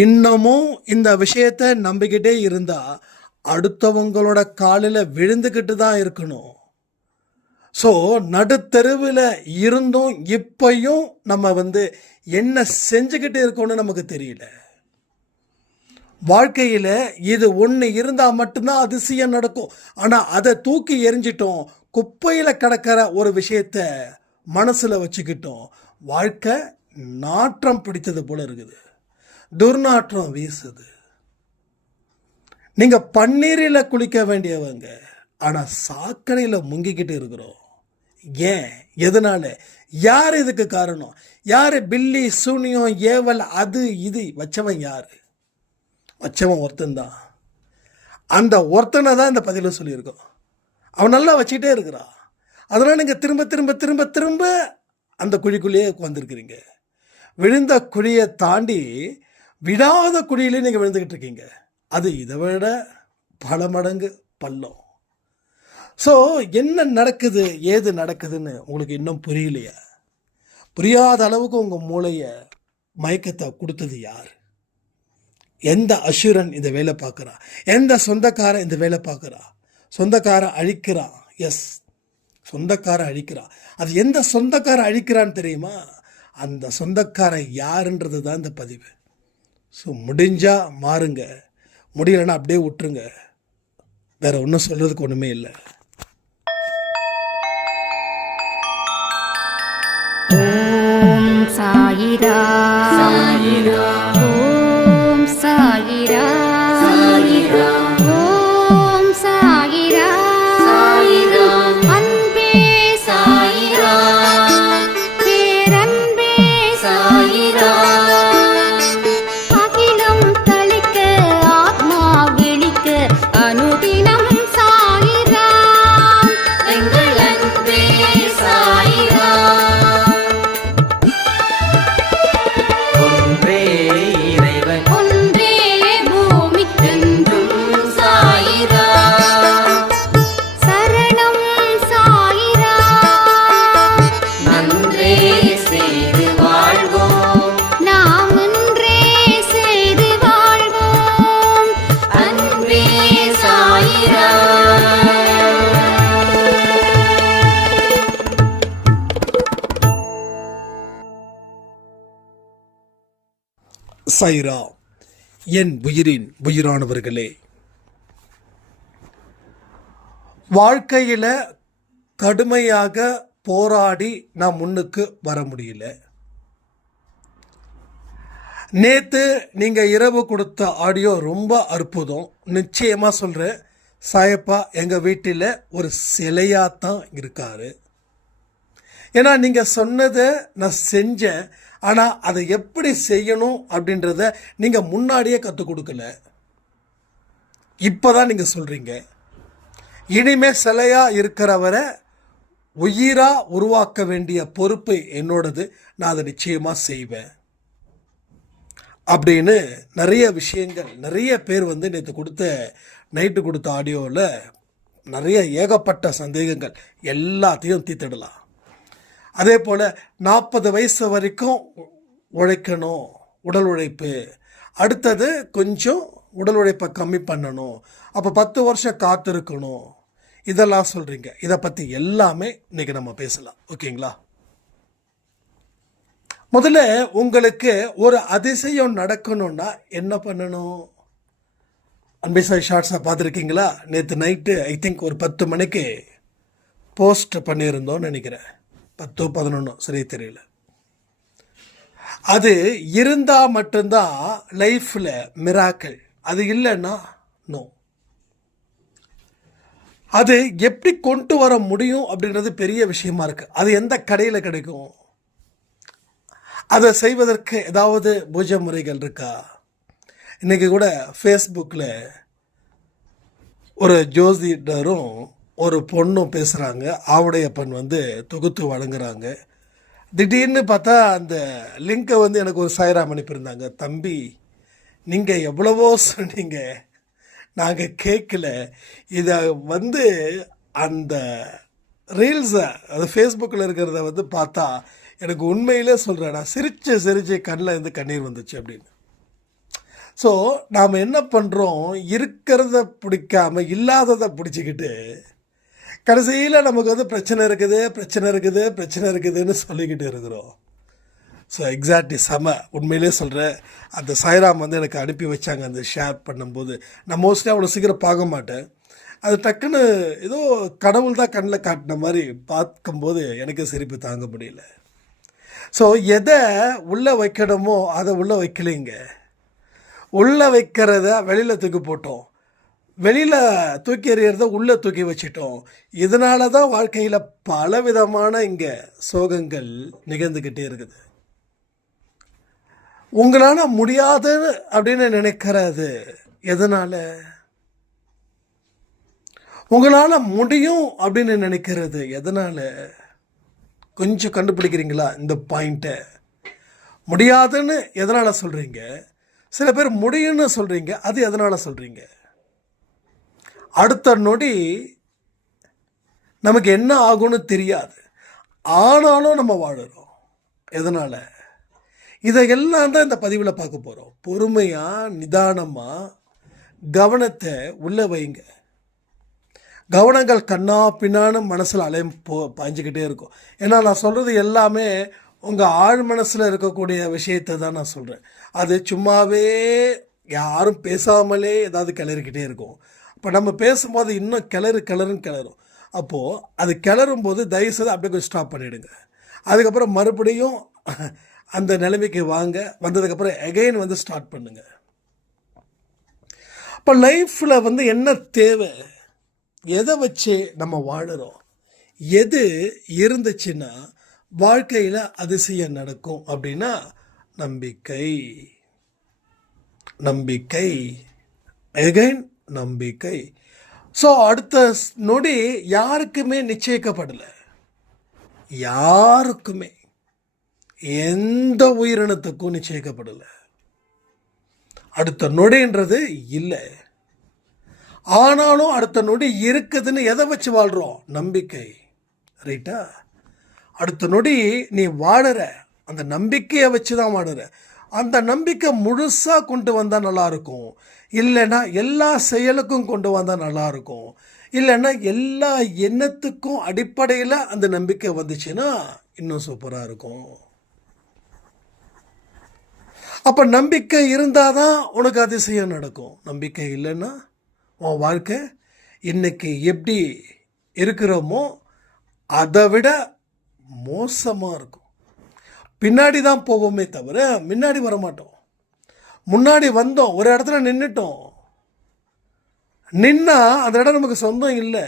இன்னமும் இந்த விஷயத்தை நம்பிக்கிட்டே இருந்தால் அடுத்தவங்களோட காலில் விழுந்துக்கிட்டு தான் இருக்கணும். ஸோ நடுத்தெருவில் இருந்தும் இப்பையும் நம்ம வந்து என்ன செஞ்சுக்கிட்டு இருக்கோன்னு நமக்கு தெரியல. வாழ்க்கையில் இது ஒன்று இருந்தால் மட்டும்தான் அதிசயம் நடக்கும். ஆனால் அதை தூக்கி எரிஞ்சிட்டோம் குப்பையில் கிடக்கிற ஒரு விஷயத்த மனசில் வச்சுக்கிட்டோம். வாழ்க்கை நாற்றம் பிடித்தது போல இருக்குது. துர்நாற்றம் வீசுது. நீங்கள் பன்னீரில் குளிக்க வேண்டியவங்க ஆனால் சாக்கடையில் முங்கிக்கிட்டு இருக்கிறோம். ஏன்? எதனால? யார் இதுக்கு காரணம்? யார் பில்லி சூனியம் ஏவல் அது இது வச்சவன் யார்? வச்சவன் ஒருத்தன்தான் அந்த ஒருத்தனை தான் இந்த பதிலை சொல்லியிருக்கோம். அவன் நல்லா வச்சுக்கிட்டே இருக்கிறான். அதனால் நீங்கள் திரும்ப திரும்ப திரும்ப திரும்ப அந்த குழிக்குள்ளேயே உட்காந்துருக்கிறீங்க விழுந்த குழியை தாண்டி விடாத குடியிலே நீங்கள் விழுந்துக்கிட்டு இருக்கீங்க. அது இதை விட பல மடங்கு பள்ளம். ஸோ என்ன நடக்குது? ஏது நடக்குதுன்னு உங்களுக்கு இன்னும் புரியலையா? புரியாத அளவுக்கு உங்கள் மூளையை மயக்கத்தை கொடுத்தது யார்? எந்த அசுரன் இந்த வேலை பார்க்குறா? எந்த சொந்தக்காரன் இந்த வேலை பார்க்குறா? சொந்தக்காரன் அழிக்கிறான் எஸ் சொந்தக்காரன் அழிக்கிறான் அது எந்த சொந்தக்காரன் அழிக்கிறான்னு தெரியுமா? அந்த சொந்தக்காரன் யாருன்றது தான் இந்த பதிவு. ஸோ முடிஞ்சா மாறுங்க. முடியலைன்னா அப்படியே விட்டுருங்க. வேற ஒன்றும் சொல்கிறதுக்கு ஒன்றுமே இல்லை. ஓம் சாயிரா சாயிரா. ஓம் சாயிரா. சைரா என் உயிரின் உயிரானவர்களே. வாழ்க்கையில் கடுமையாக போராடி நான் முன்னுக்கு வர முடியல. நேற்று நீங்கள் இரவு கொடுத்த ஆடியோ ரொம்ப அற்புதம். நிச்சயமாக சொல்கிறேன் சாயப்பா எங்கள் வீட்டில் ஒரு சிலையாக தான் இருக்கார். ஏன்னா நீங்கள் சொன்னதை நான் செஞ்சேன் ஆனால் அதை எப்படி செய்யணும் அப்படின்றத நீங்கள் முன்னாடியே கற்றுக் கொடுக்கல. இப்போ தான் நீங்கள் சொல்கிறீங்க இனிமே சிலையாக இருக்கிறவரை உயிராக உருவாக்க வேண்டிய பொறுப்பு என்னோடது. நான் அதை நிச்சயமாக செய்வேன். அப்படின்னு நிறைய விஷயங்கள் நிறைய பேர் வந்து நேற்று கொடுத்த நைட்டு கொடுத்த ஆடியோவில் நிறைய ஏகப்பட்ட சந்தேகங்கள் எல்லாத்தையும் தீர்த்திடலாம். அதே போல் நாற்பது வயசு வரைக்கும் உழைக்கணும் உடல் உழைப்பு. அடுத்தது கொஞ்சம் உடல் உழைப்பை கம்மி பண்ணணும். அப்போ பத்து வருஷம் காத்திருக்கணும். இதெல்லாம் சொல்கிறீங்க இதை பற்றி எல்லாமே இன்னைக்கு நம்ம பேசலாம். ஓகேங்களா? முதல்ல உங்களுக்கு ஒரு அதிசயம் நடக்கணும்னா என்ன பண்ணணும்? அன்பிசாய் ஷார்ட்ஸை பார்த்துருக்கீங்களா? நேற்று நைட்டு ஐ திங்க் ஒரு பத்து மணிக்கு போஸ்ட் பண்ணியிருந்தோம்னு நினைக்கிறேன். பத்து பதினொன்னோ சரி தெரியல. அது இருந்தால் மட்டும்தான் லைஃப்பில் மிராக்கள் அது இல்லைன்னா நோ அது எப்படி கொண்டு வர முடியும் அப்படின்றது பெரிய விஷயமா இருக்குது அது எந்த கடையில் கிடைக்கும்? அதை செய்வதற்கு ஏதாவது பூஜை முறைகள் இருக்கா? இன்னைக்கு கூட ஃபேஸ்புக்கில் ஒரு ஜோதிடரும் ஒரு பொண்ணும் பேசுகிறாங்க ஆவுடையப்பன் வந்து தொகுத்து வழங்குறாங்க. திடீர்னு பார்த்தா அந்த லிங்கை வந்து எனக்கு ஒரு சாயராம் அனுப்பியிருந்தாங்க. தம்பி நீங்கள் எவ்வளவோ சொன்னீங்க. நாங்கள் கேட்கல இதை வந்து அந்த ரீல்ஸை அது ஃபேஸ்புக்கில் இருக்கிறத வந்து பார்த்தா எனக்கு உண்மையிலே சொல்கிறேன் நான் சிரித்து சிரித்து கண்ணில் இருந்து கண்ணீர் வந்துச்சு அப்படின்னு. ஸோ நாம் என்ன பண்ணுறோம் இருக்கிறத பிடிக்காம இல்லாததை பிடிச்சிக்கிட்டு கடைசியில் நமக்கு வந்து பிரச்சனை இருக்குது பிரச்சனை இருக்குது பிரச்சனை இருக்குதுன்னு சொல்லிக்கிட்டு இருக்கிறோம். ஸோ எக்ஸாக்ட்லி செம. உண்மையிலே சொல்கிறேன் அந்த சாய்ராம் வந்து எனக்கு அனுப்பி வச்சாங்க. அந்த ஷேர் பண்ணும்போது. நான் மோஸ்ட்லி அவ்வளோ சீக்கிரம் பார்க்க மாட்டேன். அது டக்குன்னு ஏதோ கடவுள் தான் கண்ணில் காட்டின மாதிரி பார்க்கும்போது எனக்கு சிரிப்பு தாங்க முடியல. ஸோ எதை உள்ளே வைக்கணுமோ அதை உள்ளே வைக்கலைங்க. உள்ளே வைக்கிறத வெளியில் தூக்கி போட்டோம். வெளியில் தூக்கி எறியறத உள்ளே தூக்கி வச்சிட்டோம். இதனால தான் வாழ்க்கையில் பலவிதமான இங்கே சோகங்கள் நிகழ்ந்துக்கிட்டே இருக்குது. உங்களால் முடியாது அப்படின்னு நினைக்கிறது எதனால்? உங்களால் முடியும் அப்படின்னு நினைக்கிறது எதனால்? கொஞ்சம் கண்டுபிடிக்கிறீங்களா இந்த பாயிண்ட்டை முடியாதுன்னு எதனால் சொல்கிறீங்க சில பேர் முடியும்னு சொல்கிறீங்க அது எதனால் சொல்கிறீங்க அடுத்த நொடி நமக்கு என்ன ஆகும்னு தெரியாது. ஆனாலும் நம்ம வாழுறோம். எதனால்? இதையெல்லாம் தான் இந்த பதிவில் பார்க்க போகிறோம் பொறுமையாக நிதானமாக கவனத்தை உள்ளே வைங்க. கவனங்கள் கண்ணா பின்னான்னு மனசில் அலையும் போ பாஞ்சிக்கிட்டே இருக்கும். ஏன்னா நான் சொல்கிறது எல்லாமே உங்கள் ஆழ் மனசில் இருக்கக்கூடிய விஷயத்தை தான் நான் சொல்கிறேன் அது சும்மாவே யாரும் பேசாமலே ஏதாவது கிளறிக்கிட்டே இருக்கும். இப்போ நம்ம பேசும்போது இன்னும் கிளறு கிளறுன்னு கிளறும். அப்போது அது கிளறும் போது தயவுசெய்து அப்படியே கொஞ்சம் ஸ்டாப் பண்ணிவிடுங்க அதுக்கப்புறம் மறுபடியும் அந்த நிலைமைக்கு வாங்க. வந்ததுக்கப்புறம் எகைன் வந்து ஸ்டார்ட் பண்ணுங்கள் இப்போ லைஃப்பில் வந்து என்ன தேவை? எதை வச்சு நம்ம வாழுறோம்? எது இருந்துச்சுன்னா வாழ்க்கையில் அதிசயம் நடக்கும் அப்படின்னா நம்பிக்கை. நம்பிக்கை. எகைன் நம்பிக்கை. ஸோ அடுத்த நொடி யாருக்குமே நிச்சயிக்கப்படலை. யாருக்குமே. எந்த உயிரினத்துக்கும் நிச்சயிக்கப்படலை. அடுத்த நொடின்றது இல்லை. ஆனாலும் அடுத்த நொடி இருக்குதுன்னு எதை வச்சு வாழ்கிறோம் நம்பிக்கை. ரைட்டா? அடுத்த நொடி நீ வாழுற. அந்த நம்பிக்கையை வச்சு தான் வாழுற. அந்த நம்பிக்கை முழுசாக கொண்டு வந்தால் நல்லாயிருக்கும் இல்லைன்னா எல்லா செயலுக்கும் கொண்டு வந்தால் நல்லாயிருக்கும். இல்லைன்னா எல்லா எண்ணத்துக்கும் அடிப்படையில் அந்த நம்பிக்கை வந்துச்சுன்னா இன்னும் சூப்பராக இருக்கும். அப்போ நம்பிக்கை இருந்தால் தான் உனக்கு அதிசயம் நடக்கும். நம்பிக்கை இல்லைன்னா உன் வாழ்க்கை இன்னைக்கு எப்படி இருக்கிறோமோ அதை விட மோசமாக இருக்கும். பின்னாடி தான் போவோமே தவிர முன்னாடி வர மாட்டோம் முன்னாடி வந்தோம் ஒரு இடத்துல நின்றுட்டோம் நின்னா அந்த இடம் நமக்கு சொந்தம் இல்லை.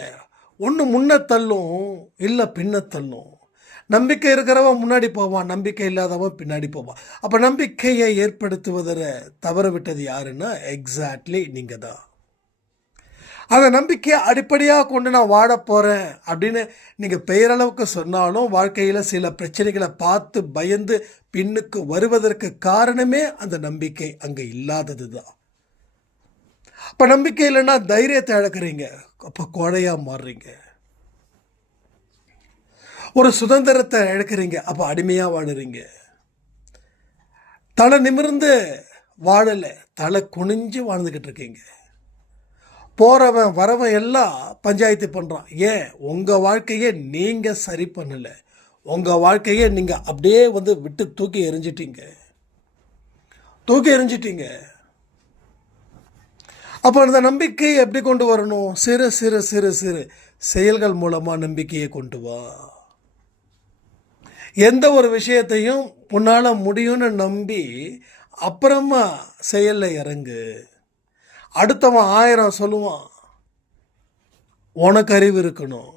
ஒன்று முன்ன தள்ளும் இல்லை பின்ன தள்ளும். நம்பிக்கை இருக்கிறவன் முன்னாடி போவான் நம்பிக்கை இல்லாதவன் பின்னாடி போவான். அப்போ நம்பிக்கையை ஏற்படுத்துவதில் தவற விட்டது யாருன்னா எக்ஸாக்ட்லி நீங்கள் தான் அந்த நம்பிக்கையை அடிப்படையாக கொண்டு நான் வாழ போகிறேன் அப்படின்னு நீங்கள் பெயரளவுக்கு சொன்னாலும் வாழ்க்கையில் சில பிரச்சனைகளை பார்த்து பயந்து பின்னுக்கு வருவதற்கு காரணமே அந்த நம்பிக்கை. அங்கே இல்லாதது தான். அப்போ நம்பிக்கை இல்லைன்னா தைரியத்தை இழக்கிறீங்க. அப்போ கோழையாக மாறுறீங்க. ஒரு சுதந்திரத்தை இழக்கிறீங்க. அப்போ அடிமையாக வாழுறீங்க. தலை நிமிர்ந்து வாழலை. தலை குனிஞ்சு வாழ்ந்துக்கிட்டு இருக்கீங்க. போகிறவன் வரவன் எல்லாம் பஞ்சாயத்து பண்ணுறான் ஏன்? உங்கள் வாழ்க்கையை நீங்கள் சரி பண்ணலை. உங்கள் வாழ்க்கையை நீங்கள் அப்படியே வந்து விட்டு தூக்கி எறிஞ்சிட்டீங்க. தூக்கி எறிஞ்சிட்டீங்க. அப்போ அந்த நம்பிக்கையை எப்படி கொண்டு வரணும்? சிறு சிறு சிறு சிறு செயல்கள் மூலமாக நம்பிக்கையை கொண்டு வா. எந்த ஒரு விஷயத்தையும் உன்னால் முடியும்னு நம்பி அப்புறமா செயலில் இறங்கு. அடுத்தவன் ஆயிரம் சொல்லுவான். உனக்கு அறிவு இருக்கணும்.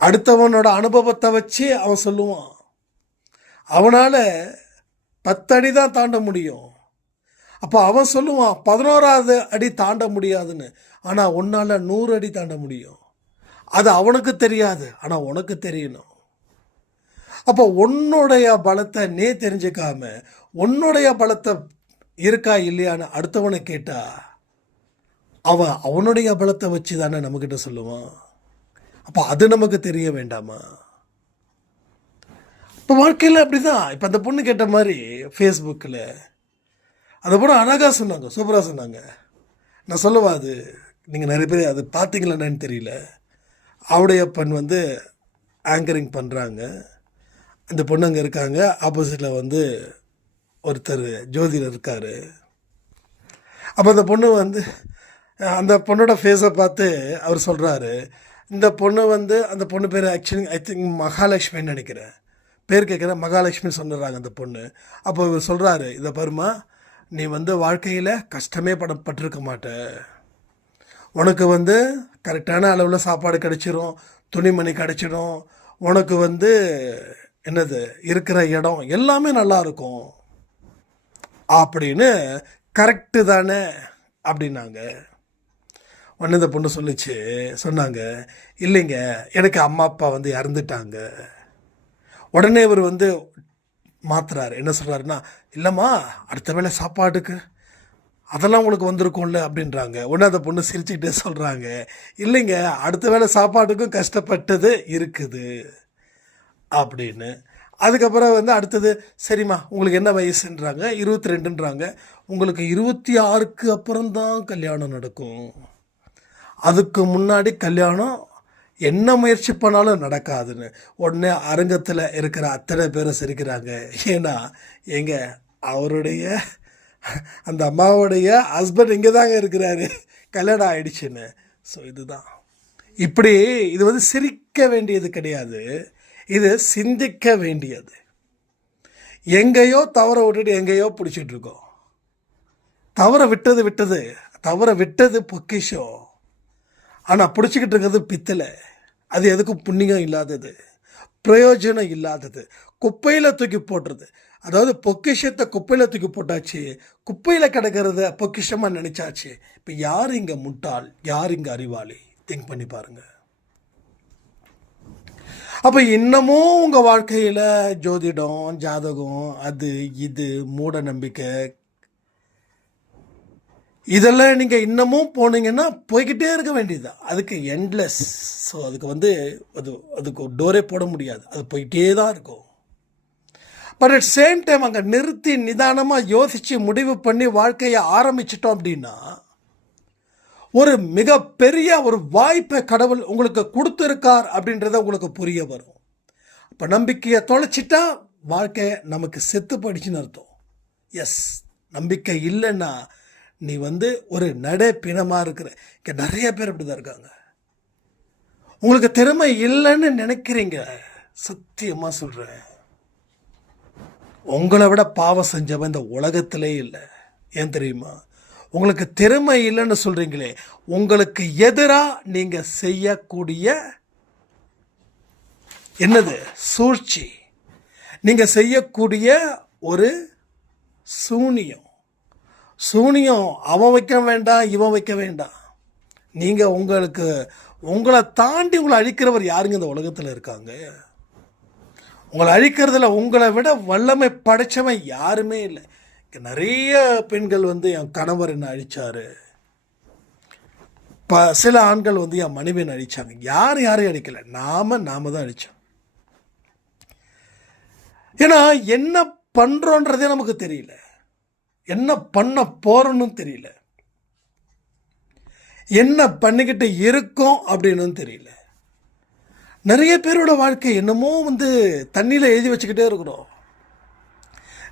அடுத்தவனோட அனுபவத்தை வச்சு அவன் சொல்லுவான். அவனால் பத்தடி தான் தாண்ட முடியும். அப்போ அவன் சொல்லுவான் பதினோராவது அடி தாண்ட முடியாதுன்னு. ஆனால் உன்னால் நூறு அடி தாண்ட முடியும். அது அவனுக்கு தெரியாது ஆனால் உனக்கு தெரியணும். அப்போ உன்னுடைய பலத்தை நீ தெரிஞ்சுக்காம உன்னுடைய பலத்தை இருக்கா இல்லையான்னு அடுத்தவனை கேட்டா அவன் அவனுடைய பலத்தை வச்சு தானே நம்மக்கிட்ட சொல்லுவான் அப்போ அது நமக்கு தெரிய வேண்டாமா? இப்போ வாழ்க்கையில் அப்படி தான் இப்போ அந்த பொண்ணு கேட்ட மாதிரி ஃபேஸ்புக்கில் அந்த படம் அழகாக சொன்னாங்க சூப்பராக சொன்னாங்க. நான் சொல்லவா அது? நீங்கள் நிறைய பேர் அது பார்த்தீங்களா என்னன்னு தெரியல. பெண் வந்து ஆங்கரிங் பண்ணுறாங்க அந்த பொண்ணு அங்கே இருக்காங்க. ஆப்போசிட்டில் வந்து ஒருத்தர் ஜோதிடர் இருக்கார். அப்போ அந்த பொண்ணு வந்து அந்த பொண்ணோட ஃபேஸை பார்த்து அவர் சொல்கிறாரு இந்த பொண்ணு வந்து அந்த பொண்ணு பேர் ஆக்சுவலி ஐ திங்க் மகாலட்சுமின்னு நினைக்கிறேன். பேர் கேட்குறேன் மகாலட்சுமி சொல்லுறாங்க அந்த பொண்ணு. அப்போ இவர் சொல்கிறாரு இதை பருமா நீ வந்து வாழ்க்கையில் கஷ்டமே பட பட்டிருக்க மாட்ட. உனக்கு வந்து கரெக்டான அளவில் சாப்பாடு கிடச்சிரும் துணிமணி கிடச்சிடும் உனக்கு வந்து என்னது இருக்கிற இடம் எல்லாமே நல்லா இருக்கும். அப்படின்னு கரெக்டு தானே அப்படின்னாங்க. உடனே இந்த பொண்ணு சொல்லிச்சு சொன்னாங்க இல்லைங்க எனக்கு அம்மா அப்பா வந்து இறந்துட்டாங்க. உடனே இவர் வந்து மாத்துறாரு. என்ன சொல்கிறாருன்னா இல்லைம்மா அடுத்த வேளை சாப்பாட்டுக்கு அதெல்லாம் உங்களுக்கு வந்திருக்கும்ல அப்படின்றாங்க. உடனே அந்த பொண்ணு சிரிச்சுக்கிட்டே சொல்கிறாங்க இல்லைங்க அடுத்த வேளை சாப்பாட்டுக்கும் கஷ்டப்பட்டது இருக்குது அப்படின்னு. அதுக்கப்புறம் வந்து அடுத்தது சரிம்மா உங்களுக்கு என்ன வயசுன்றாங்க? இருபத்தி ரெண்டுன்றாங்க உங்களுக்கு இருபத்தி ஆறுக்கு அப்புறம்தான் கல்யாணம் நடக்கும். அதுக்கு முன்னாடி கல்யாணம் என்ன முயற்சி பண்ணாலும் நடக்காதுன்னு. உடனே அரங்கத்தில் இருக்கிற அத்தனை பேரும் சிரிக்கிறாங்க. ஏன்னா எங்க அவருடைய அந்த அம்மாவுடைய ஹஸ்பண்ட் இங்கே தாங்க இருக்கிறாரு. கல்யாணம் ஆயிடுச்சுன்னு. ஸோ இதுதான். இப்படி இது வந்து சிரிக்க வேண்டியது கிடையாது. இது சிந்திக்க வேண்டியது. எங்கேயோ தவற விட்டுட்டு எங்கேயோ பிடிச்சிட்டு இருக்கோம். தவற விட்டது விட்டது தவற விட்டது பொக்கிஷம். ஆனால் பிடிச்சிக்கிட்டு இருக்கிறது பித்தளை. அது எதுக்கும் புண்ணியம் இல்லாதது பிரயோஜனம் இல்லாதது. குப்பையில் தூக்கி போடுறது அதாவது பொக்கிஷத்தை குப்பையில் தூக்கி போட்டாச்சு குப்பையில் கிடக்கிறத பொக்கிஷமாக நினச்சாச்சு. இப்போ யார் இங்கே முட்டாள்? யார் இங்கே அறிவாளி? திங்க் பண்ணி பாருங்கள் அப்போ இன்னமும் உங்கள் வாழ்க்கையில் ஜோதிடம் ஜாதகம் அது இது மூட நம்பிக்கை. இதெல்லாம் நீங்கள் இன்னமும் போனீங்கன்னா போய்கிட்டே இருக்க வேண்டியது அதுக்கு எண்ட்லெஸ் ஸோ அதுக்கு வந்து அது அதுக்கு டோரே போட முடியாது. அது போயிட்டே தான் இருக்கும். பட் அட் சேம் டைம் அங்கே நிறுத்தி நிதானமாக யோசித்து முடிவு பண்ணி வாழ்க்கையை ஆரம்பிச்சிட்டோம் அப்படின்னா ஒரு மிகப்பெரிய ஒரு வாய்ப்பை கடவுள் உங்களுக்கு கொடுத்துருக்கார் அப்படின்றத உங்களுக்கு புரிய வரும். அப்போ நம்பிக்கையை தொலைச்சிட்டா வாழ்க்கை நமக்கு செத்து படிச்சுன்னு அர்த்தம். எஸ் நம்பிக்கை இல்லைன்னா நீ வந்து ஒரு நடை பிணமாக இருக்கிற. இங்கே நிறைய பேர் அப்படி தான் இருக்காங்க. உங்களுக்கு திறமை இல்லைன்னு நினைக்கிறீங்க. சத்தியமாக சொல்கிறேன் உங்களை விட பாவம் செஞ்சவன் இந்த உலகத்திலே இல்லை. ஏன் தெரியுமா? உங்களுக்கு திறமை இல்லைன்னு சொல்கிறீங்களே உங்களுக்கு எதிராக நீங்கள் செய்யக்கூடிய என்னது? சூழ்ச்சி. நீங்கள் செய்யக்கூடிய ஒரு சூனியம். சூனியம் அவன் வைக்க வேண்டாம் இவன் வைக்க வேண்டாம். நீங்கள் உங்களுக்கு உங்களை தாண்டி உங்களை அழிக்கிறவர் யாருங்க இந்த உலகத்தில் இருக்காங்க? உங்களை அழிக்கிறதுல உங்களை விட வல்லமை படைச்சவன் யாருமே இல்லை. நிறைய பெண்கள் வந்து என் கணவர் என்னை அழித்தார் ப சில ஆண்கள் வந்து என் மனைவியை அழித்தாங்க யார் யாரையும் அடிக்கல நாம நாம தான் அடித்தோம் ஏன்னா என்ன பண்ணுறோன்றதே நமக்கு தெரியல. என்ன பண்ண போகிறோன்னு தெரியல. என்ன பண்ணிக்கிட்டு இருக்கோம் அப்படின்னு தெரியல. நிறைய பேரோட வாழ்க்கை என்னமோ வந்து தண்ணியில் எழுதி வச்சுக்கிட்டே இருக்கிறோம்.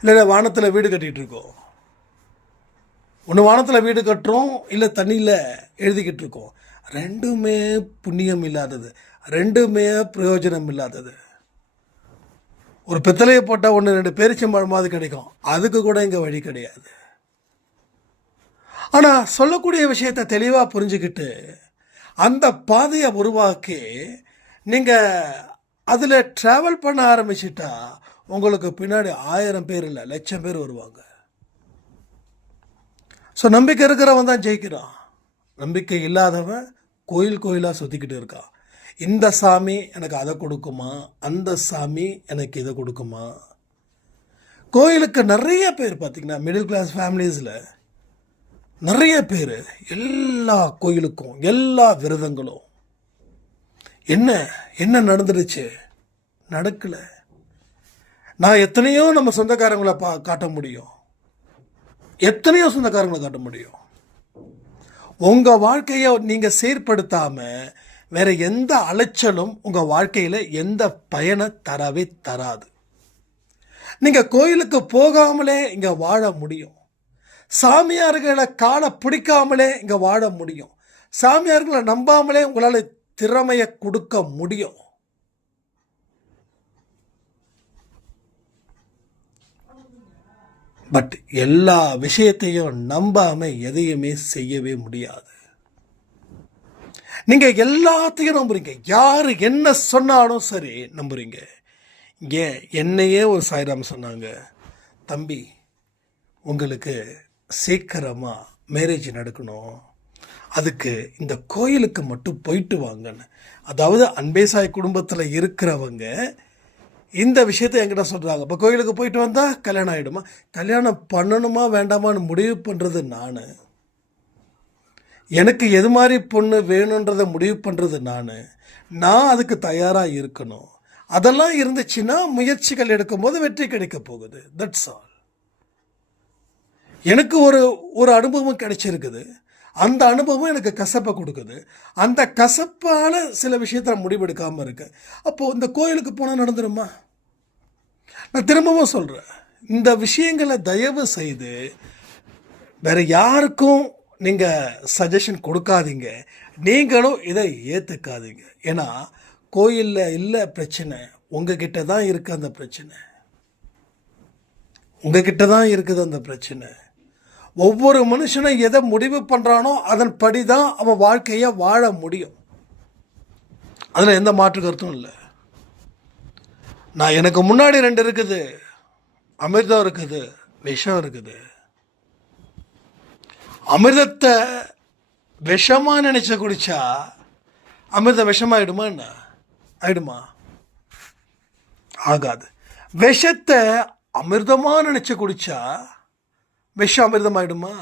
இல்லை வானத்தில் வீடு கட்டிகிட்டு இருக்கோம். ஒன்று வானத்தில் வீடு கட்டுறோம் இல்லை தண்ணியில் எழுதிக்கிட்டு இருக்கோம். ரெண்டுமே புண்ணியம் இல்லாதது. ரெண்டுமே பிரயோஜனம் இல்லாதது. ஒரு பித்தளையை போட்டால் ஒன்று ரெண்டு பேரிச்சம்பழமாவது கிடைக்கும். அதுக்கு கூட இங்கே வழி கிடையாது. ஆனால் சொல்லக்கூடிய விஷயத்தை தெளிவாக புரிஞ்சுக்கிட்டு அந்த பாதையை உருவாக்கி நீங்கள் அதில் ட்ராவல் பண்ண ஆரம்பிச்சிட்டா உங்களுக்கு பின்னாடி ஆயிரம் பேர் இல்லை லட்சம் பேர் வருவாங்க. ஸோ நம்பிக்கை இருக்கிறவன் தான் ஜெயிக்கிறான். நம்பிக்கை இல்லாதவன் கோயில் கோயிலாக சுற்றிக்கிட்டு இருக்கான் இந்த சாமி எனக்கு அதை கொடுக்குமா? அந்த சாமி எனக்கு இதை கொடுக்குமா? கோயிலுக்கு நிறைய பேர் பார்த்தீங்கன்னா மிடில் கிளாஸ் ஃபேமிலிஸில் நிறைய பேர் எல்லா கோயிலுக்கும் எல்லா விரதங்களும். என்ன? என்ன நடந்துடுச்சு? நடக்கலை. நான் எத்தனையோ நம்ம சொந்தக்காரங்களை பா காட்ட முடியும். எத்தனையோ சொந்தக்காரங்களை காட்ட முடியும். உங்கள் வாழ்க்கையை நீங்கள் சீர்படுத்தாமல் வேறு எந்த அலைச்சலும் உங்கள் வாழ்க்கையில் எந்த பயனை தரவே தராது. நீங்கள் கோயிலுக்கு போகாமலே இங்கே வாழ முடியும். சாமியார்களை காலை பிடிக்காமலே இங்கே வாழ முடியும். சாமியார்களை நம்பாமலே உங்களால் திறமையை கொடுக்க முடியும். பட் எல்லா விஷயத்தையும் நம்பாம எதையுமே செய்யவே முடியாது. நீங்க எல்லாத்தையும் நம்புறீங்க. யாரு என்ன சொன்னாலும் சரி நம்புறீங்க. ஏன் என்னையே ஒரு சாய்ராம் சொன்னாங்க. தம்பி உங்களுக்கு சீக்கிரமா மேரேஜ் நடக்கணும். அதுக்கு இந்த கோயிலுக்கு மட்டும் போயிட்டு வாங்கன்னு. அதாவது அன்பேசாய் குடும்பத்தில் இருக்கிறவங்க இந்த விஷயத்தை என்கிட்ட சொல்கிறாங்க இப்போ கோயிலுக்கு போயிட்டு வந்தால் கல்யாணம் ஆகிடுமா கல்யாணம் பண்ணணுமா வேண்டாமான்னு முடிவு பண்ணுறது நான். எனக்கு எது மாதிரி பொண்ணு வேணுன்றதை முடிவு பண்ணுறது நான். நான் அதுக்கு தயாராக இருக்கணும். அதெல்லாம் இருந்துச்சுன்னா முயற்சிகள் எடுக்கும்போது வெற்றி கிடைக்க போகுது. தட்ஸ் ஆல் எனக்கு ஒரு ஒரு அனுபவம் கிடைச்சிருக்குது. அந்த அனுபவம் எனக்கு கசப்பை கொடுக்குது. அந்த கசப்பால் சில விஷயத்த நான் முடிவெடுக்காமல் இருக்கேன். அப்போது இந்த கோயிலுக்கு போனால் நடந்துருமா? நான் திரும்பவும் சொல்கிறேன் இந்த விஷயங்களை தயவு செய்து வேறு யாருக்கும் நீங்கள் சஜஷன் கொடுக்காதீங்க. நீங்களும் இதை ஏற்றுக்காதீங்க ஏன்னா கோயிலில் இல்லை பிரச்சனை. உங்ககிட்ட தான் இருக்குது அந்த பிரச்சனை. உங்ககிட்ட தான் இருக்குது அந்த பிரச்சனை. ஒவ்வொரு மனுஷனும் எதை முடிவு பண்ணுறானோ அதன்படி தான் அவன் வாழ்க்கையை வாழ முடியும். அதில் எந்த மாற்று கருத்தும் இல்லை. நான் எனக்கு முன்னாடி ரெண்டு இருக்குது. அமிர்தம் இருக்குது. விஷம் இருக்குது. அமிர்தத்தை விஷமாக நினச்சி குடிச்சா அமிர்தம் விஷமாயிடுமா என்ன? ஆயிடுமா? ஆகாது. விஷத்தை அமிர்தமாக நினச்சி குடித்தா விஷம் அமிர்தமாயிடுமா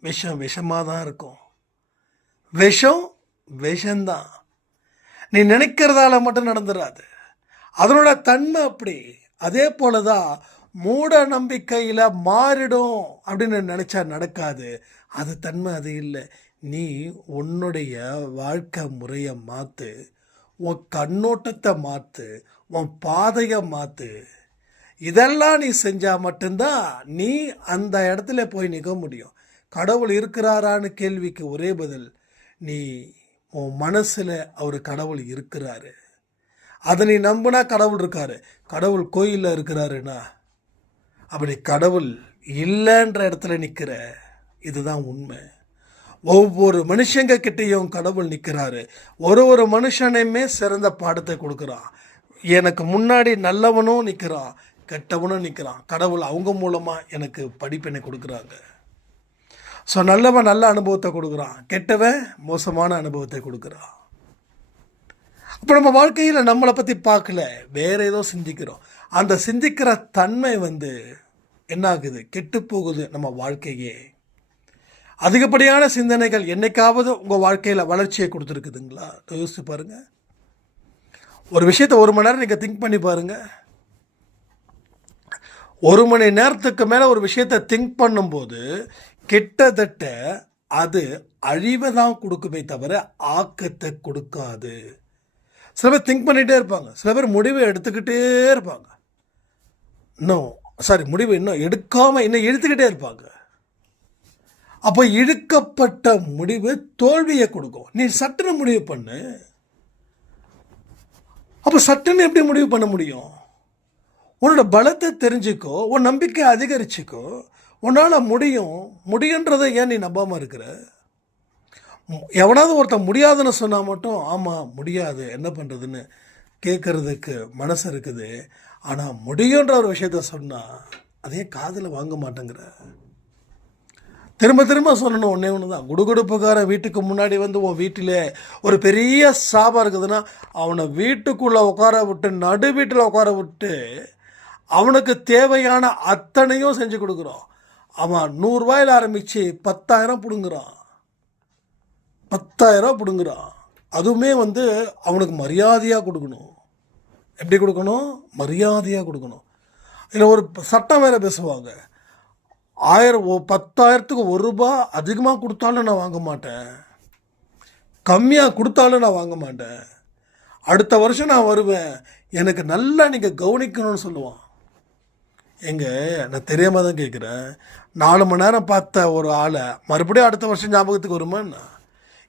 விஷம் விஷமாக தான் இருக்கும். விஷம் விஷந்தான். நீ நினைக்கிறதால மட்டும் நடந்துடாது அதனோட தன்மை அப்படி. அதே போல தான் மூட நம்பிக்கையில் மாறிடும் அப்படின்னு நினச்சா நடக்காது. அது தன்மை அது இல்லை. நீ உன்னுடைய வாழ்க்கை முறையை மாற்று உன் கண்ணோட்டத்தை மாற்று உன் பாதையை மாற்று இதெல்லாம் நீ செஞ்சால் மட்டும்தான் நீ அந்த இடத்துல போய் நிற்க முடியும். கடவுள் இருக்கிறாரான்னு கேள்விக்கு ஒரே பதில் நீ உன் மனசில் அவர் கடவுள் இருக்கிறாரு. அதை நீ நம்பினா கடவுள் இருக்காரு. கடவுள் கோயிலில் இருக்கிறாருன்னா அப்படி கடவுள் இல்லைன்ற இடத்துல நிற்கிற இதுதான் உண்மை. ஒவ்வொரு மனுஷங்க கிட்டேயும் கடவுள் நிற்கிறாரு ஒரு ஒரு மனுஷனையுமே சிறந்த பாடத்தை கொடுக்குறான். எனக்கு முன்னாடி நல்லவனும் நிற்கிறான் கெட்டவனும் நிற்கிறான். கடவுள் அவங்க மூலமாக எனக்கு படிப்பினை கொடுக்குறாங்க. ஸோ நல்லவன் நல்ல அனுபவத்தை கொடுக்குறான். கெட்டவன் மோசமான அனுபவத்தை கொடுக்குறான். அப்போ நம்ம வாழ்க்கையில் நம்மளை பற்றி பார்க்கல. வேற ஏதோ சிந்திக்கிறோம். அந்த சிந்திக்கிற தன்மை வந்து என்ன ஆகுது கெட்டு போகுது நம்ம வாழ்க்கையே. அதிகப்படியான சிந்தனைகள் என்றைக்காவது உங்கள் வாழ்க்கையில் வளர்ச்சியை கொடுத்துருக்குதுங்களா? யோசித்து பாருங்கள் ஒரு விஷயத்தை ஒரு மணி நேரம் நீங்கள் திங்க் பண்ணி பாருங்கள் ஒரு மணி நேரத்துக்கு மேலே ஒரு விஷயத்தை திங்க் பண்ணும்போது கிட்டத்தட்ட அது அழிவை தான் கொடுக்குமே தவிர ஆக்கத்தை கொடுக்காது. சில பேர் திங்க் பண்ணிகிட்டே இருப்பாங்க. சில பேர் முடிவை எடுத்துக்கிட்டே இருப்பாங்க. இன்னும் சாரி முடிவு இன்னும் எடுக்காமல் இன்னும் எடுத்துக்கிட்டே இருப்பாங்க. அப்போ இழுக்கப்பட்ட முடிவு தோல்வியை கொடுக்கும். நீ சட்டுன்னு முடிவு பண்ணு. அப்போ சட்டுன்னு எப்படி முடிவு பண்ண முடியும்? உன்னோட பலத்தை தெரிஞ்சுக்கோ உன் நம்பிக்கை அதிகரிச்சுக்கோ உன்னால் முடியும். முடியுன்றதை ஏன் நீ நம்பாமல் இருக்கிற? எவனாவது ஒருத்தன் முடியாதுன்னு சொன்னால் மட்டும் ஆமாம் முடியாது. என்ன பண்ணுறதுன்னு கேட்குறதுக்கு மனசு இருக்குது. ஆனால் முடியுன்ற ஒரு விஷயத்த சொன்னால் அதே காதில் வாங்க மாட்டேங்கிற. திரும்ப திரும்ப சொல்லணும் ஒன்றே ஒன்று தான் குடுகுடுப்புக்கார வீட்டுக்கு முன்னாடி வந்து உன் வீட்டிலே ஒரு பெரிய சாபம் இருக்குதுன்னா அவனை வீட்டுக்குள்ளே உட்கார விட்டு நடு வீட்டில் உட்கார விட்டு அவனுக்கு தேவையான அத்தனையும் செஞ்சு கொடுக்குறோம். அவன் நூறுரூவாயில் ஆரம்பித்து பத்தாயிரம் பிடுங்குறான். பத்தாயிரம் பிடுங்குறான். அதுவுமே வந்து அவனுக்கு மரியாதையாக கொடுக்கணும். எப்படி கொடுக்கணும்? மரியாதையாக கொடுக்கணும். இதில் ஒரு சட்டம் வேறு பேசுவாங்க. ஆயிரம் பத்தாயிரத்துக்கு ஒரு ரூபா அதிகமாக கொடுத்தாலும் நான் வாங்க மாட்டேன். கம்மியாக கொடுத்தாலும் நான் வாங்க மாட்டேன். அடுத்த வருஷம் நான் வருவேன். எனக்கு நல்லா நீங்கள் கவனிக்கணும்னு சொல்லுவான். எங்க நான் தெரியாம தான் கேட்குறேன் நாலு மணி நேரம் பார்த்த ஒரு ஆளை மறுபடியும் அடுத்த வருஷம் ஞாபகத்துக்கு வருமான்னா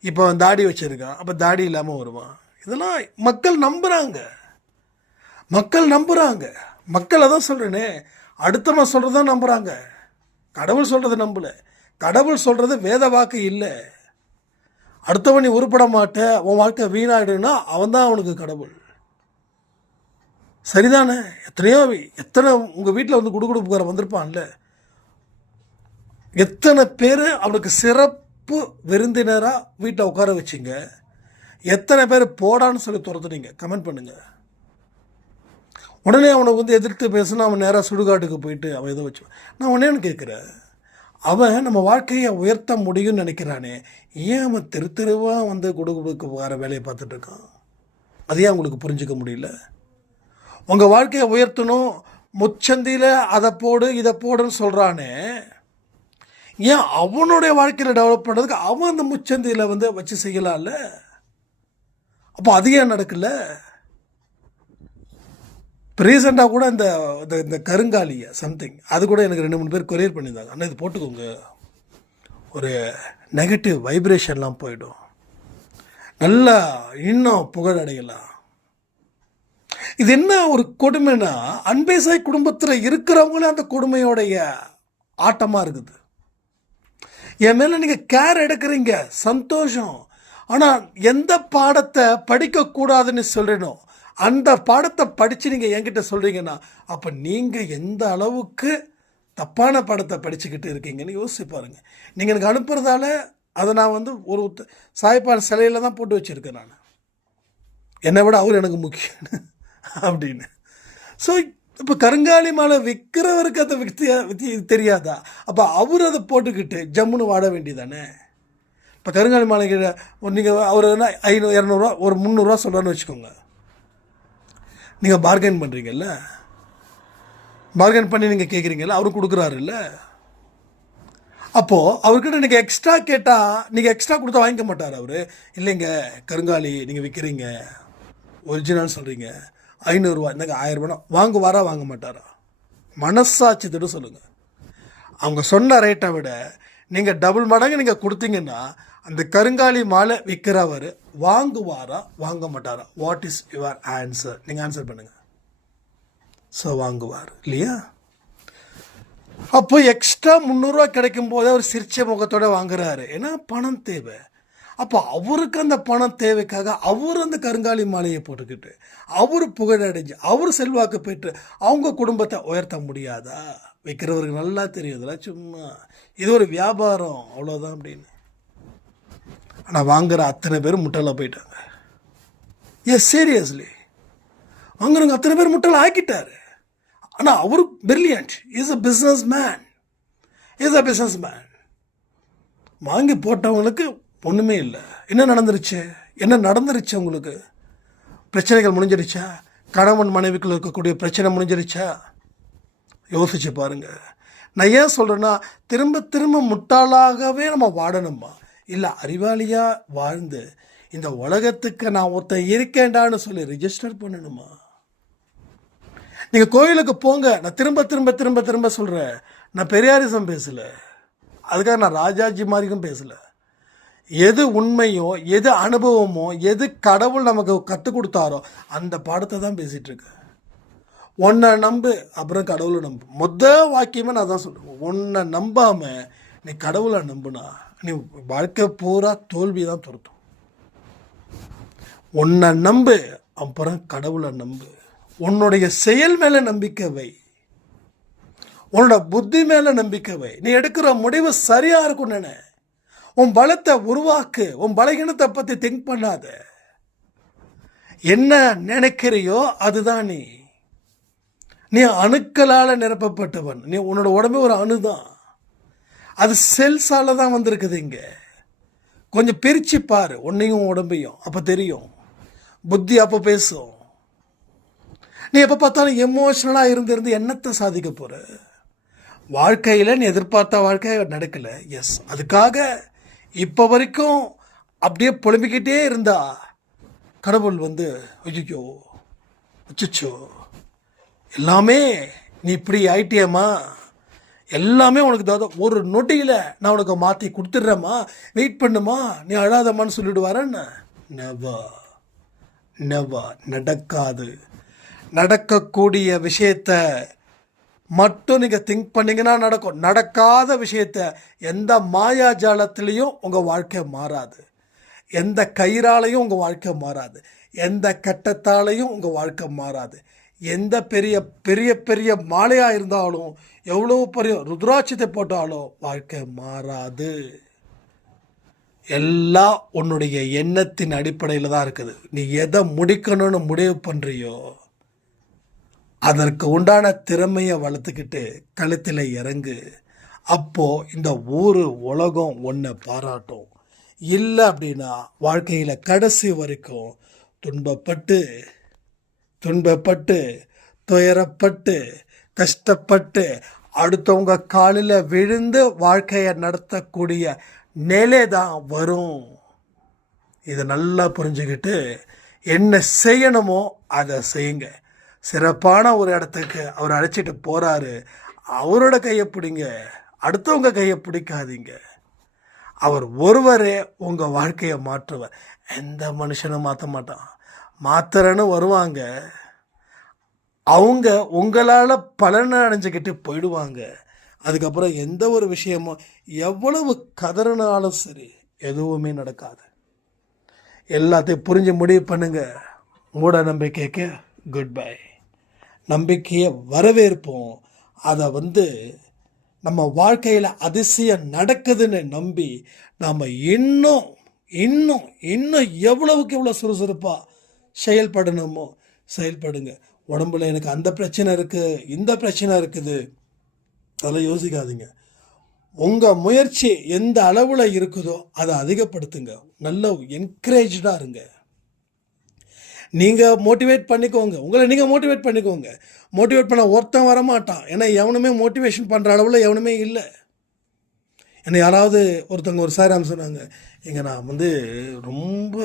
இப்போ அவன் தாடி வச்சுருக்கான். அப்போ தாடி இல்லாமல் வருவான். இதெல்லாம் மக்கள் நம்புகிறாங்க மக்கள் நம்புகிறாங்க மக்கள் அதான் சொல்கிறேனே அடுத்தவன் சொல்கிறத நம்புகிறாங்க கடவுள் சொல்கிறத நம்பலை. கடவுள் சொல்கிறது வேத வாக்கு இல்லை. அடுத்தவன் நீ உருப்பட மாட்டேன் உன் வாழ்க்கை வீணாயிடுன்னா அவன் தான் அவனுக்கு கடவுள். சரிதானே? எத்தனையோ எத்தனை உங்கள் வீட்டில் வந்து குடுகுடுப்புக்கார வந்திருப்பான்ல? எத்தனை பேர் அவனுக்கு சிறப்பு விருந்தினராக வீட்டில் உட்கார வச்சிங்க? எத்தனை பேர் போடான்னு சொல்லி துரத்துனீங்க? கமெண்ட் பண்ணுங்கள் உடனே அவனை வந்து எதிர்த்து பேசினா அவன் நேராக சுடுகாட்டுக்கு போயிட்டு அவன் எதை வச்சு நான் உடனே கேட்குறேன் அவன் நம்ம வாழ்க்கையை உயர்த்த முடியும்னு நினைக்கிறானே. ஏன் அவன் தெரு தெருவாக வந்து குடுகுடுக்கு வர வேலையை பார்த்துட்ருக்கான் அது ஏன் அவங்களுக்கு புரிஞ்சுக்க முடியல. உங்கள் வாழ்க்கையை உயர்த்தணும். முச்சந்தியில் அதை போடு இதை போடுன்னு சொல்கிறானே ஏன் அவனுடைய வாழ்க்கையில் டெவலப் பண்ணுறதுக்கு அவன் அந்த முச்சந்தியில் வந்து வச்சு செய்யலாம்ல? அப்போ அது ஏன் நடக்கல? இப்போ ரீசெண்டாக கூட இந்த இந்த- இந்த கருங்காலியை சம்திங் அது கூட எனக்கு ரெண்டு மூணு பேர் கொரியர் பண்ணியிருந்தாங்க. ஆனால் இது போட்டுக்கோங்க. ஒரு நெகட்டிவ் வைப்ரேஷன்லாம் போயிடும். நல்லா இன்னும் புகழ் அடையலாம் இது என்ன ஒரு கொடுமைனா அன்பேசாய் குடும்பத்தில் இருக்கிறவங்களே அந்த கொடுமையோடைய ஆட்டமாக இருக்குது. என் மேலே நீங்கள் கேர் எடுக்கிறீங்க சந்தோஷம். ஆனால் எந்த பாடத்தை படிக்கக்கூடாதுன்னு சொல்கிறேனோ அந்த பாடத்தை படித்து நீங்கள் என்கிட்ட சொல்கிறீங்கன்னா அப்போ நீங்கள் எந்த அளவுக்கு தப்பான பாடத்தை படிச்சுக்கிட்டு இருக்கீங்கன்னு யோசிச்சு பாருங்கள் நீங்கள் எனக்கு அனுப்புறதால அதை நான் வந்து ஒரு உத்த- சாய்ப்பான் சிலையில் தான் போட்டு வச்சுருக்கேன் நான். என்னை விட அவர் எனக்கு முக்கியம். அப்படின்னு. ஸோ இப்போ கருங்காலி மாலை விற்கிறவருக்கு அதை வித்தியா தெரியாதா? அப்போ அவர் அதை போட்டுக்கிட்டு ஜம்முன்னு வாட வேண்டியதானே? இப்போ கருங்காலி மாலைக்கு நீங்கள் அவர் என்ன ஐநூறு இரநூறுவா ஒரு முந்நூறுரூவா சொல்கிறான்னு வச்சுக்கோங்க. நீங்கள் பார்கெயின் பண்ணுறீங்கல்ல பார்கெயின் பண்ணி நீங்கள் கேட்குறீங்கல்ல அவரு கொடுக்குறாருல்ல? அப்போது அவர்கிட்ட நீங்கள் எக்ஸ்ட்ரா கேட்டால் நீங்கள் எக்ஸ்ட்ரா கொடுத்தா வாங்கிக்க மாட்டார் அவர். இல்லைங்க கருங்காலி நீங்கள் விற்கிறீங்க ஒரிஜினல் சொல்கிறீங்க ஐநூறுரூவா இந்தாங்க ஆயிரம் ரூபா வாங்குவாரா வாங்க மாட்டாரா மனசாட்சி திட சொல்லுங்கள் அவங்க சொன்ன ரேட்டை விட நீங்கள் டபுள் மடங்கு நீங்கள் கொடுத்தீங்கன்னா அந்த கருங்காலி மாலை விற்கிறவர் வாங்குவாரா வாங்க மாட்டாரா வாட் இஸ் யுவர் ஆன்சர் நீங்கள் ஆன்சர் பண்ணுங்கள் ஸோ வாங்குவார். இல்லையா? அப்போ எக்ஸ்ட்ரா முந்நூறுரூவா கிடைக்கும் போது அவர் சிரிச்ச முகத்தோட வாங்குறாரு. ஏன்னா பணம் தேவை. அப்போ அவருக்கு அந்த பணம் தேவைக்காக அவர் அந்த கருங்காலி மாலையை போட்டுக்கிட்டு அவர் புகழடைஞ்சு அவர் செல்வாக்கு பெற்று அவங்க குடும்பத்தை உயர்த்த முடியாதா? வைக்கிறவருக்கு நல்லா தெரியுதுல சும்மா. இது ஒரு வியாபாரம் அவ்வளோதான் அப்படின்னு. ஆனால் வாங்குகிற அத்தனை பேர் முட்டலாக போயிட்டாங்க. எஸ் சீரியஸ்லி வாங்குறவங்க அத்தனை பேர் முட்டல் ஆக்கிட்டார். ஆனால் அவரு brilliant is a business man is a business man வாங்கி போட்டவங்களுக்கு ஒன்றுமே இல்லை. என்ன நடந்துருச்சு? என்ன நடந்துருச்சு உங்களுக்கு? பிரச்சனைகள் முடிஞ்சிருச்சா? கணவன் மனைவிக்குள்ள இருக்கக்கூடிய பிரச்சனை முடிஞ்சிருச்சா? யோசிச்சு பாருங்கள் நான் ஏன் சொல்கிறேன்னா திரும்ப திரும்ப முட்டாளாகவே நம்ம வாடணுமா இல்லை அறிவாளியாக வாழ்ந்து இந்த உலகத்துக்கு நான் ஒருத்தன் இருக்கேண்டான்னு சொல்லி ரிஜிஸ்டர் பண்ணணுமா? நீங்கள் கோயிலுக்கு போங்க. நான் திரும்ப திரும்ப திரும்ப திரும்ப சொல்கிறேன் நான் பெரியாரிசம் பேசலை. அதுக்காக நான் ராஜாஜி மாதிரிக்கும் பேசலை. எது உண்மையோ எது அனுபவமோ எது கடவுள் நமக்கு கற்றுக் கொடுத்தாரோ அந்த பாடத்தை தான் பேசிகிட்டு உன்னை நம்பு அப்புறம் கடவுளை நம்பு. மொத்த வாக்கியமே நான் தான் சொல்கிறேன் உன்னை நம்பாமல் நீ கடவுளை நம்புனா நீ வாழ்க்கை பூரா தோல்வி தான் துரத்தும். உன்னை நம்பு அப்புறம் கடவுளை நம்பு. உன்னுடைய செயல் மேலே நம்பிக்கை வை. உன்னோட புத்தி மேலே நம்பிக்கை வை. நீ எடுக்கிற முடிவு சரியாக இருக்கும் நினை. உன் பலத்தை உருவாக்கு. உன் பலகீனத்தை பற்றி திங்க் பண்ணாத. என்ன நினைக்கிறியோ அதுதான் நீ. நீ அணுக்களால் நிரப்பப்பட்டவன். நீ உன்னோட உடம்பு ஒரு அணுதான் அது செல்ஸால தான் வந்திருக்குது இங்கே. கொஞ்சம் பிரித்து பாரு. உன்னையும் உடம்பையும். அப்போ தெரியும். புத்தி அப்போ பேசும். நீ எப்போ பார்த்தாலும் எமோஷ்னலாக இருந்து இருந்து என்னத்தை சாதிக்க போகிற வாழ்க்கையில் நீ எதிர்பார்த்த வாழ்க்கை நடக்கலை. எஸ் அதுக்காக இப்போ வரைக்கும் அப்படியே புலம்பிக்கிட்டே இருந்தா கடவுள் வந்து ஐயோ அச்சோ எல்லாமே நீ இப்படி ஆயிட்டியம்மா. எல்லாமே உனக்கு தான் ஒரு நொட்டியில் நான் உனக்கு மாற்றி கொடுத்துட்றேம்மா. வெயிட் பண்ணுமா நீ அழாதம்மான்னு சொல்லிடுவாரன்னு நெவா நெவா நடக்காது. நடக்கக்கூடிய விஷயத்த மட்டும் நீங்கள் திங்க் பண்ணீங்கன்னா நடக்கும். நடக்காத விஷயத்த எந்த மாயாஜாலத்திலையும் உங்கள் வாழ்க்கை மாறாது. எந்த கயிறாலையும் உங்கள் வாழ்க்கை மாறாது. எந்த கட்டத்தாலையும் உங்கள் வாழ்க்கை மாறாது. எந்த பெரிய பெரிய பெரிய மாலையாக இருந்தாலும் எவ்வளோ பெரிய ருத்ராட்சத்தை போட்டாலும் வாழ்க்கை மாறாது. எல்லாம் உன்னுடைய எண்ணத்தின் அடிப்படையில் தான் இருக்குது. நீ எதை முடிக்கணும்னு முடிவு பண்ணுறியோ அதற்கு உண்டான திறமையை வளர்த்துக்கிட்டு கழுத்தில் இறங்கு. அப்போ இந்த ஊர் உலகம் ஒன்றை பாராட்டும். இல்லை அப்படின்னா வாழ்க்கையில் கடைசி வரைக்கும் துன்பப்பட்டு துன்பப்பட்டு துயரப்பட்டு கஷ்டப்பட்டு அடுத்தவங்க காலில் விழுந்து வாழ்க்கையை நடத்தக்கூடிய நிலை தான் வரும். இதை நல்லா புரிஞ்சுக்கிட்டு என்ன செய்யணுமோ அதை செய்யுங்க. சிறப்பான ஒரு இடத்துக்கு அவர் அழைச்சிட்டு போகிறாரு அவரோட கையை பிடிங்க. அடுத்தவங்க கையை பிடிக்காதீங்க. அவர் ஒருவரே உங்கள் வாழ்க்கையை மாற்றுவார். எந்த மனுஷனும் மாற்ற மாட்டான். மாத்துறேன்னு வருவாங்க. அவங்க உங்களால் பலனை அடைஞ்சுக்கிட்டு போயிடுவாங்க. அதுக்கப்புறம் எந்த ஒரு விஷயமும் எவ்வளவு கதறினாலும் சரி எதுவுமே நடக்காது. எல்லாத்தையும் புரிஞ்சு முடிவு பண்ணுங்கள் மூட நம்பிக்கைக்கு குட் பை நம்பிக்கையை வரவேற்போம். அதை வந்து நம்ம வாழ்க்கையில் அதிசயம் நடக்குதுன்னு நம்பி நாம் இன்னும் இன்னும் இன்னும் எவ்வளவுக்கு எவ்வளோ சுறுசுறுப்பாக செயல்படணுமோ செயல்படுங்க. உடம்புல எனக்கு அந்த பிரச்சனை இருக்குது இந்த பிரச்சனை இருக்குது. அதெல்லாம் யோசிக்காதீங்க. உங்கள் முயற்சி எந்த அளவில் இருக்குதோ அதை அதிகப்படுத்துங்க. நல்ல என்கரேஜாக இருங்க. நீங்கள் மோட்டிவேட் பண்ணிக்கோங்க. உங்களை நீங்கள் மோட்டிவேட் பண்ணிக்கோங்க. மோட்டிவேட் பண்ண ஒருத்தன் வரமாட்டான். ஏன்னா எவனுமே மோட்டிவேஷன் பண்ணுற அளவில் எவனுமே இல்லை. என்னை யாராவது ஒருத்தவங்க ஒரு சாராம் சொன்னாங்க எங்கள் நான் வந்து ரொம்ப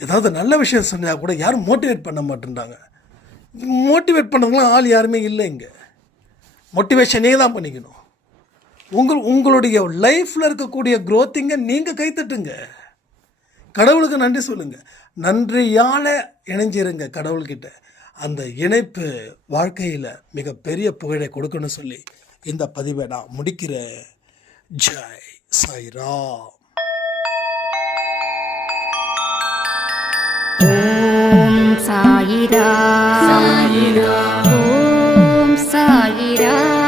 ஏதாவது நல்ல விஷயம் சொன்னால் கூட யாரும் மோட்டிவேட் பண்ண மாட்டேன்றாங்க. மோட்டிவேட் பண்ணவங்களாம் ஆள் யாருமே இல்லை இங்கே. மோட்டிவேஷனே தான் பண்ணிக்கணும். உங்கள் உங்களுடைய லைஃப்பில் இருக்கக்கூடிய க்ரோத்திங்கை நீங்கள் கைத்தட்டுங்க. கடவுளுக்கு நன்றி சொல்லுங்க. நன்றியால இணைஞ்சிருங்க கடவுள்கிட்ட. அந்த இணைப்பு வாழ்க்கையில் மிகப்பெரிய புகழை கொடுக்கணும்னு சொல்லி இந்த பதிவை நான் முடிக்கிறேன். ஜெய் சாய்ராம். ஓம் சாயிரா சாயிரா ஓம் சாயிரா